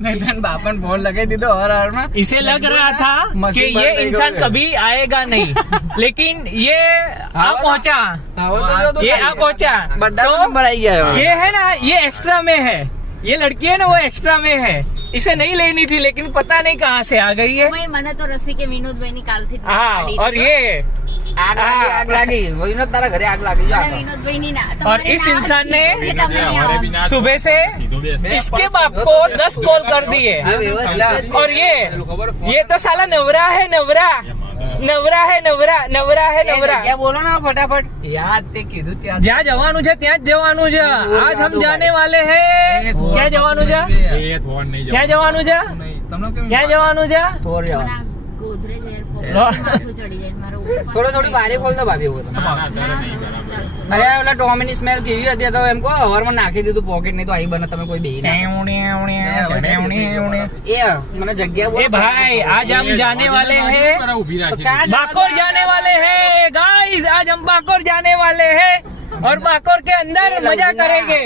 नहीं तो बापन फोन लगे दी तो और में इसे लग रहा था कि ये इंसान कभी आएगा नहीं, लेकिन ये आ पहुंचा, ये आ पहुंचा। तो ये है ना, ये एक्स्ट्रा में है, ये लड़की है ना वो एक्स्ट्रा में है, इसे नहीं लेनी थी लेकिन पता नहीं कहाँ से आ गई है। मैंने तो रस्सी के विनोद भाई निकाल थी। हाँ, और ये आग लागी विनोद तारा घरे आग लागी विनोद भाई नहीं ना। और इस इंसान ने सुबह से इसके बाप को 10 कॉल कर दिए। और ये तो साला नवरा है, नवरा है, नवरा है। क्या बोलो ना फटाफट यार ते कीधु त्या જ્યાં જવાનું છે ત્યાં જ જવાનું છે। આજ હમ જાને વાલે હે। ક્યાં જવાનું છે? ક્યાં જવાનું છે? ક્યાં જવાનું છે? થોડ જાઓ गोदरेज एयरपोर्ट चढ़ी जाए मारो થોડી બારી ખોલ દો ભાભી અરે ઓલા ટોમીની સ્મેલ કેવી હતી તો એમ કહો હવારમાં નાખી દીધું પોકેટ નહીં તો આઈ બને તમે કોઈ બેહી એ મને જગ્યા બોલો। ए भाई आज हम जाने वाले हैं बाकोर जाने वाले हैं गाइस, आज हम बाकोर जाने वाले हैं और बाकोर के अंदर मजा करेंगे।